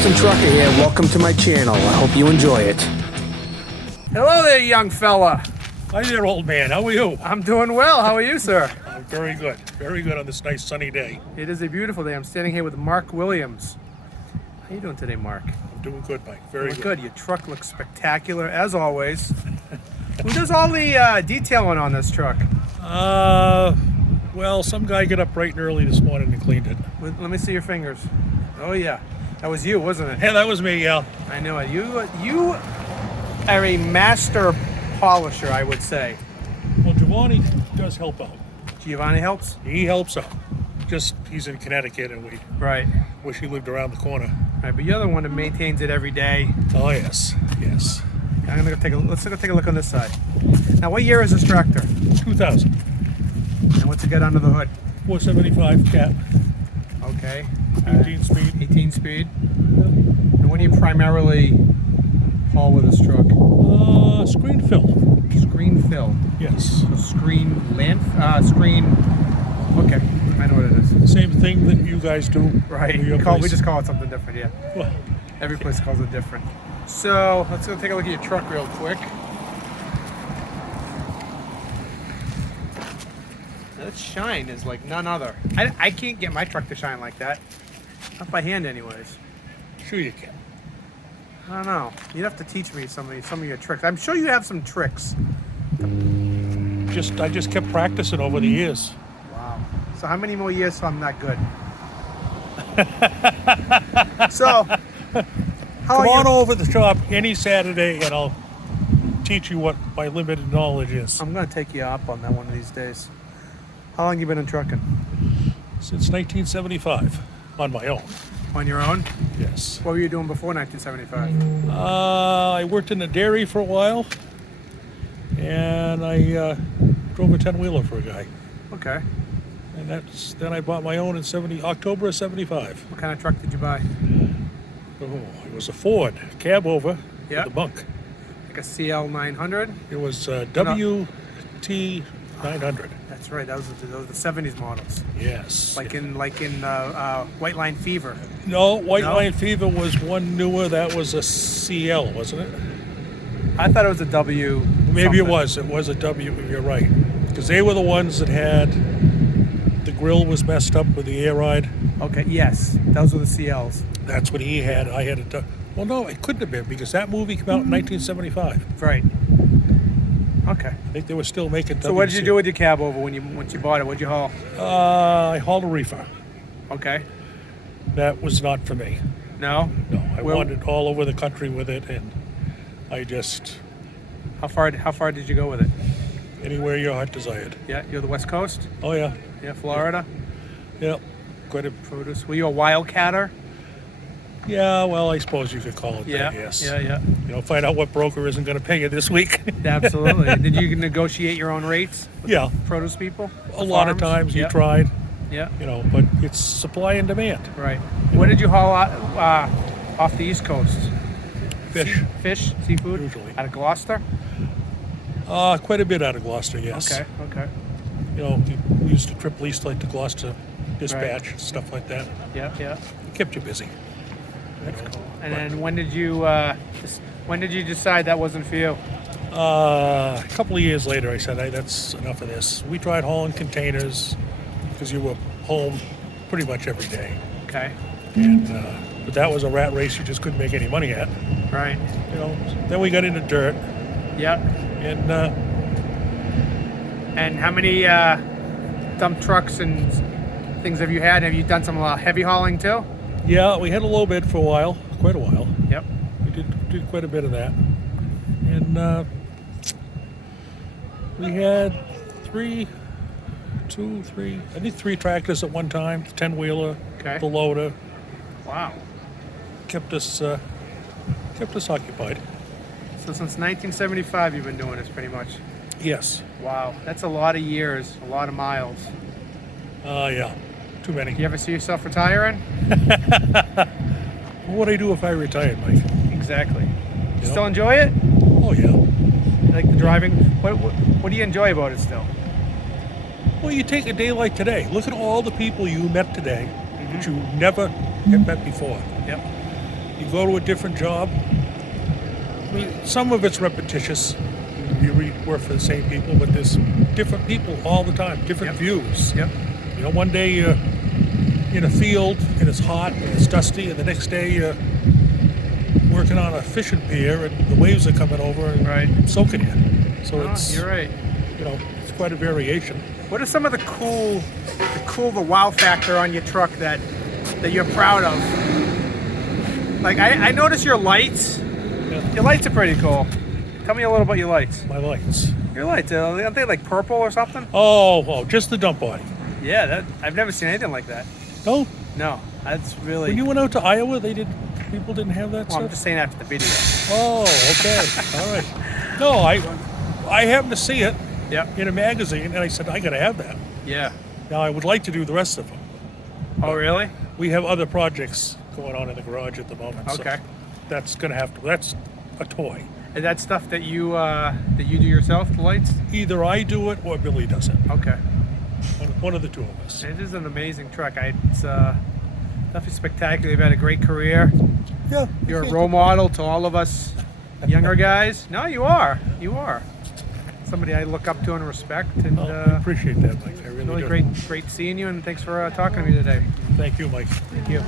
Boston Trucker here. Welcome to my channel. I hope you enjoy it. Hello there, young fella. Hi there, old man. How are you? I'm doing well. How are you, sir? I'm very good. Very good on this nice sunny day. It is a beautiful day. I'm standing here with Mark Williams. How you doing today, Mark? I'm doing good, Mike. Very good. Your truck looks spectacular, as always. Who does all the detailing on this truck? Well, some guy got up bright and early this morning and cleaned it. Let me see your fingers. Oh, yeah. That was you, wasn't it? Yeah, that was me, yeah. I knew it. You are a master polisher, I would say. Well, Giovanni does help out. Giovanni helps? He helps out. Just, he's in Connecticut, and we wish he lived around the corner. Right, but you're the one that maintains it every day. Oh, yes. Yes. Let's go take a look on this side. Now, what year is this tractor? 2000. And what's it got under the hood? 475 cat. Okay. 18 speed. 18 speed. And what do you primarily haul with this truck? Screen fill. Screen fill. Yes. So screen. Okay, I know what it is. Same thing that you guys do. Right. We just call it something different. Yeah. Well, every place calls it different. So let's go take a look at your truck real quick. That shine is like none other. I can't get my truck to shine like that. Not by hand, anyways. Sure you can. I don't know. You'd have to teach me some of your tricks. I'm sure you have some tricks. I just kept practicing over the years. Wow. So how many more years till I'm not good? So, come on over to the shop any Saturday and I'll teach you what my limited knowledge is. I'm going to take you up on that one of these days. How long have you been in trucking? Since 1975, on my own. On your own? Yes. What were you doing before 1975? I worked in a dairy for a while, and I drove a 10-wheeler for a guy. Okay. And then I bought my own in October of 75. What kind of truck did you buy? Oh, it was a Ford cab over with a bunk. Like a CL 900? It was WT 900. That's right. Those were the 70s models. Yes. Like in White Line Fever. No, White Line Fever was one newer. That was a CL, wasn't it? I thought it was a W. Maybe it was. It was a W. You're right. Because they were the ones that had the grill was messed up with the air ride. Okay. Yes, those were the CLs. That's what he had. I had a. Well, no, it couldn't have been because that movie came out in 1975. Right. Okay. I think they were still making. So what did you do with your cab over once you bought it? What'd you haul? I hauled a reefer. Okay. That was not for me. No. No, I wandered all over the country with it, and I just. How far did you go with it? Anywhere your heart desired. Yeah, you're the West Coast. Oh yeah. Yeah, Florida. Yeah. Quite a produce. Were you a wildcatter? Yeah, well, I suppose you could call it that, yes. Yeah. You know, find out what broker isn't going to pay you this week. Absolutely. Did you negotiate your own rates with the produce people? A lot of times you tried. Yeah. You know, but it's supply and demand. Right. What did you haul off the East Coast? Fish? Seafood? Usually. Out of Gloucester? Quite a bit out of Gloucester, yes. Okay. You know, we used to trip least like the Gloucester Dispatch, stuff like that. Yeah. It kept you busy. That's cool. And then when did you decide that wasn't for you? A couple of years later, I said, hey, that's enough of this. We tried hauling containers because you were home pretty much every day. Okay. And but that was a rat race you just couldn't make any money at. Right. You know. Then we got into dirt. Yeah. And how many dump trucks and things have you had? Have you done some heavy hauling too? Yeah, we had a low bid for a while, quite a while. Yep. We did quite a bit of that. And we had three tractors at one time, the 10-wheeler, the loader. Wow. Kept us occupied. So since 1975 you've been doing this pretty much? Yes. Wow, that's a lot of years, a lot of miles. Yeah, too many. You ever see yourself retiring? What would I do if I retired, Mike? Exactly. You still enjoy it? Oh yeah. Like the driving? What do you enjoy about it still? Well, you take a day like today. Look at all the people you met today that you never have met before. Yep. You go to a different job. I mean, some of it's repetitious. You work for the same people, but there's different people all the time, different views. Yep. You know, one day you're in a field and it's hot and it's dusty, and the next day you're working on a fishing pier and the waves are coming over and soaking you. So it's, you're right. you know, it's quite a variation. What are some of the wow factor on your truck that you're proud of? Like I notice your lights. Yeah. Your lights are pretty cool. Tell me a little about your lights. My lights. Your lights, aren't they like purple or something? Oh, just the dump body. Yeah, I've never seen anything like that. No? No, that's really. When you went out to Iowa, people didn't have that Well, I'm stuff? just saying after the video. Oh, okay. All right. No, I happened to see it in a magazine, and I said, I got to have that. Yeah. Now, I would like to do the rest of them. Oh, really? We have other projects going on in the garage at the moment. Okay. So that's going to have to, that's a toy. Is that stuff that you do yourself, the lights? Either I do it or Billy does it. Okay. One of the two of us. It is an amazing truck. It's definitely spectacular. You've had a great career. Yeah. You're a role model to all of us younger guys. No, you are. You are. Somebody I look up to and respect. And I appreciate that, Mike. I really really do. great seeing you, and thanks for talking to me today. Thank you, Mike. Thank you.